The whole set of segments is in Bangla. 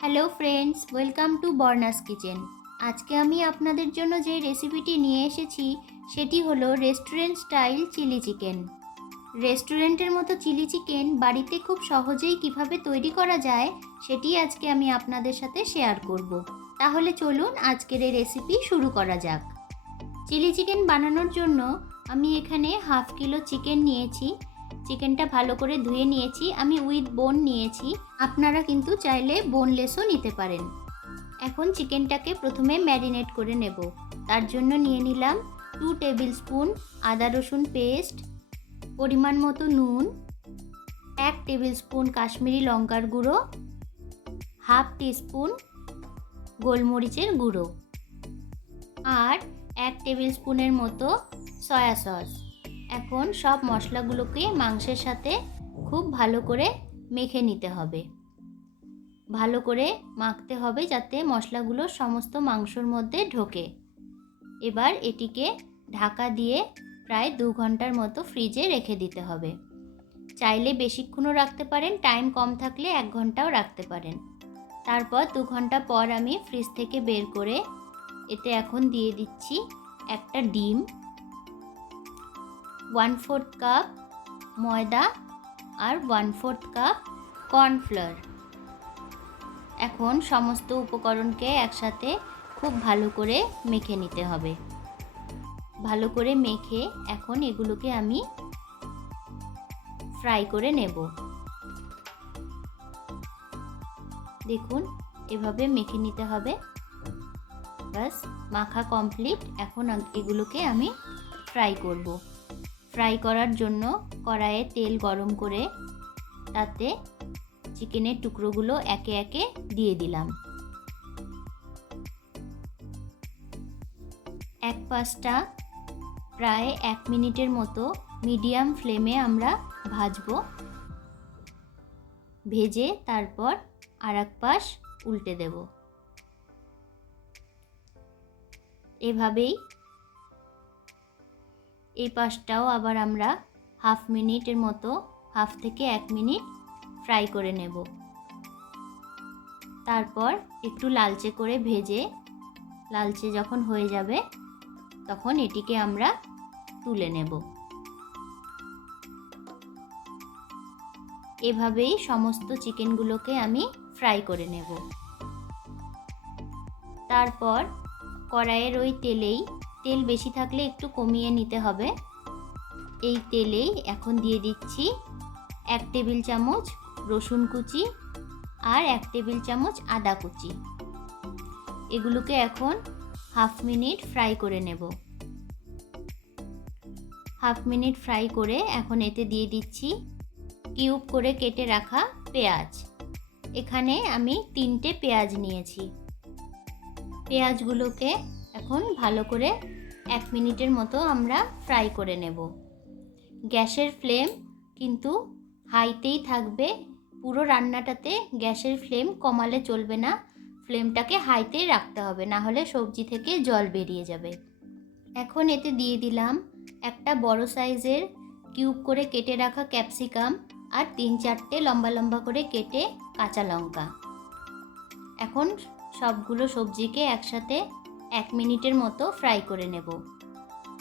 Hello friends, welcome to Barna's kitchen. আজকে আমি আপনাদের জন্য যে রেসিপিটি নিয়ে এসেছি সেটি হলো রেস্টুরেন্ট স্টাইল চিলি চিকেন। রেস্টুরেন্টের মতো চিলি চিকেন বাড়িতে খুব সহজেই কিভাবে তৈরি করা যায় সেটি আজকে আমি আপনাদের সাথে শেয়ার করব। তাহলে চলুন আজকের এই রেসিপি শুরু করা যাক। চিলি চিকেন বানানোর জন্য আমি এখানে হাফ কিলো চিকেন নিয়েছি। চিকেনটা ভালো করে ধুয়ে নিয়েছি, আমি উইথ বোন নিয়েছি, আপনারা কিন্তু চাইলে বোনলেসও নিতে পারেন। এখন চিকেনটাকে প্রথমে ম্যারিনেট করে নেব। তার জন্য নিয়ে নিলাম 2 টেবিল স্পুন আদা রসুন পেস্ট, পরিমাণ মতো নুন, 1 টেবিল স্পুন কাশ্মীরি লঙ্কার গুঁড়ো, হাফ টিস্পুন গোলমরিচের গুঁড়ো আর 1 টেবিল স্পুনের মতো সয়া সস। এখন সব মশলাগুলোকে মাংসের সাথে খুব ভালো করে মেখে নিতে হবে। ভালো করে মাখতে হবে যাতে মশলাগুলো সমস্ত মাংসর মধ্যে ঢোকে। এবার এটিকে ঢাকা দিয়ে প্রায় 2 ঘন্টার মতো ফ্রিজে রেখে দিতে হবে। চাইলে বেশিক্ষণও রাখতে পারেন, টাইম কম থাকলে 1 ঘন্টাও রাখতে পারেন। তারপর 2 ঘন্টা পর আমি ফ্রিজ থেকে বের করে এতে এখন দিয়ে দিচ্ছি একটা ডিম, 1/4 কাপ ময়দা আর 1/4 কাপ কর্নফ্লাওয়ার। এখন সমস্ত উপকরণকে একসাথে খুব ভালো করে মেখে নিতে হবে। ভালো করে মেখে এখন এগুলোকে আমি ফ্রাই করে নেব। দেখুন এভাবে মেখে নিতে হবে। বাস মাখা কমপ্লিট। এখন এগুলোকে আমি ফ্রাই করব। ফ্রাই করার জন্য কড়াইয়ে তেল গরম করে তাতে চিকেনের টুকরোগুলো একে একে দিয়ে দিলাম। এক পাশটা প্রায় 1 মিনিটের মতো মিডিয়াম ফ্লেমে আমরা ভাজবো। ভেজে তারপর আরেক পাশ উল্টে দেব। এভাবেই এই পাশটাও আবার আমরা হাফ মিনিটের মতো, হাফ থেকে 1 মিনিট ফ্রাই করে নেব। তারপর একটু লালচে করে ভেজে লালচে যখন হয়ে যাবে তখন এটিকে আমরা তুলে নেব। এভাবেই সমস্ত চিকেনগুলোকে আমি ফ্রাই করে নেব। তারপর কড়াইয়ের ওই তেল বেশি থাকলে একটু কমিয়ে নিতে হবে। এই তেলেই এখন দিয়ে দিচ্ছি 1 টেবিল চামচ রসুন কুচি আর 1 টেবিল চামচ আদা কুচি। এগুলোকে এখন হাফ মিনিট ফ্রাই করে নেব। হাফ মিনিট ফ্রাই করে এখন এতে দিয়ে দিচ্ছি কিউব করে কেটে রাখা পেঁয়াজ। এখানে আমি 3টে পেঁয়াজ নিয়েছি। পেঁয়াজগুলোকে এখন ভালো করে 1 মিনিটের মতো আমরা ফ্রাই করে নেব। গ্যাসের ফ্লেম কিন্তু হাইতেই থাকবে। পুরো রান্নাটাতে গ্যাসের ফ্লেম কমালে চলবে না, ফ্লেমটাকে হাইতেই রাখতে হবে, না হলে সবজি থেকে জল বেরিয়ে যাবে। এখন এতে দিয়ে দিলাম একটা বড় সাইজের কিউব করে কেটে রাখা ক্যাপসিকাম আর 3-4টে লম্বা লম্বা করে কেটে কাঁচা লঙ্কা। এখন সবগুলো সবজিকে একসাথে 1 মিনিটের মতো ফ্রাই করে নেব।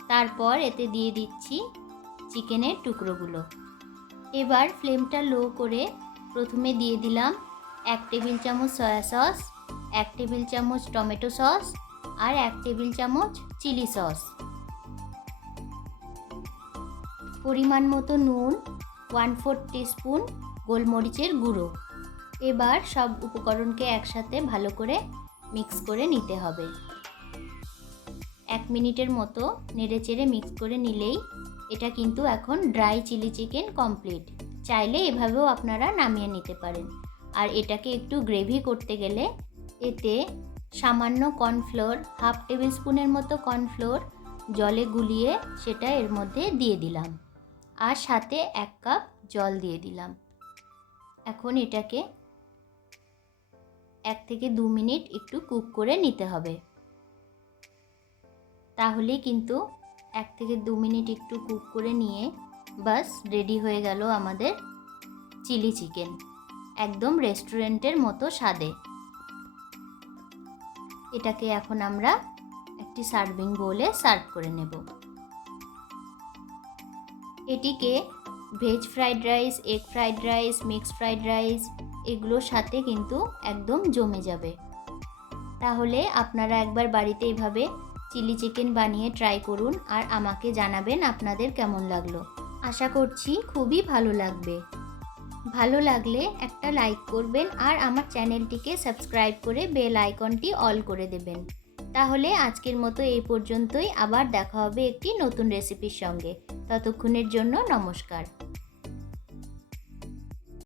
তারপর এতে দিয়ে দিচ্ছি চিকেনের টুকরোগুলো। এবার ফ্লেমটা লো করে প্রথমে দিয়ে দিলাম 1 টেবিল চামচ সয়া সস, 1 টেবিল চামচ টমেটো সস আর 1 টেবিল চামচ চিলি সস, পরিমাণ মতো নুন, 1/4 টিস্পুন গোলমরিচের গুঁড়ো। এবার সব উপকরণকে একসাথে ভালো করে মিক্স করে নিতে হবে। 1 মিনিটের মতো নেড়েচেড়ে মিক্স করে নিলেই এটা কিন্তু এখন ড্রাই চিলি চিকেন কমপ্লিট। চাইলে এভাবেও আপনারা নামিয়ে নিতে পারেন। আর এটাকে একটু গ্রেভি করতে গেলে এতে সামান্য কর্নফ্লোর, হাফ টেবিল স্পুনের মতো কর্নফ্লোর জলে গুলিয়ে সেটা এর মধ্যে দিয়ে দিলাম আর সাথে 1 কাপ জল দিয়ে দিলাম। এখন এটাকে 1 থেকে 2 মিনিট একটু কুক করে নিতে হবে। তাহলেই কিন্তু 1 থেকে 2 মিনিট একটু কুক করে নিয়ে বাস রেডি হয়ে গেল আমাদের চিলি চিকেন, একদম রেস্টুরেন্টের মতো স্বাদে। এটাকে এখন আমরা একটি সার্ভিং বোলে সার্ভ করে নেব। এটিকে veg fried rice, egg fried rice, mixed fried rice এগুলোর সাথে কিন্তু একদম জমে যাবে। তাহলে আপনারা একবার বাড়িতে এইভাবে চিলি চিকেন বানিয়ে ট্রাই করুন আর আমাকে জানাবেন আপনাদের কেমন লাগলো। আশা করছি খুবই ভালো লাগবে। ভালো লাগলে একটা লাইক করবেন আর আমার চ্যানেলটিকে সাবস্ক্রাইব করে বেল আইকনটি অল করে দেবেন। তাহলে আজকের মতো এই পর্যন্তই, আবার দেখা হবে একটি নতুন রেসিপির সঙ্গে। ততক্ষণের জন্য নমস্কার।